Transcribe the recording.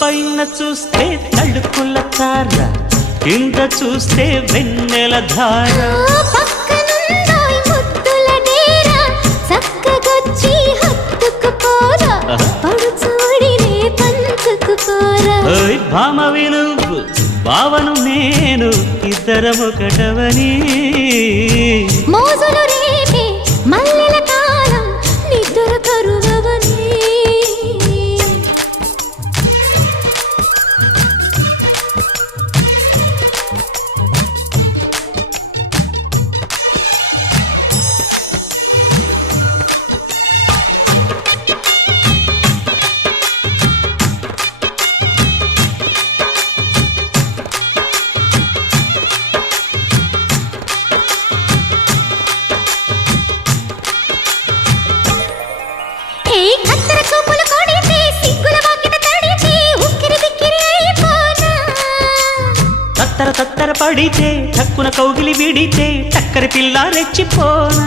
పైన చూస్తే తడుకుల తార, కింద చూస్తే వెన్నెల ధార. పక్కనుందోయ్ ముద్దుల డేరా, చక్కగొచ్చి హత్తుకుపోరా, పడుచూడినే పంచుకుపోరా. ఓయ్ భామ విలువు భావను నేను, ఇద్దరమొకటవని. మోజులు రేపే మల్లెల కాలం, నిద్ర కరువవని. తత్తర తత్తర పడితే, టక్కున కౌగిలి విడితే, టక్కరి పిల్ల రెచ్చిపోనా.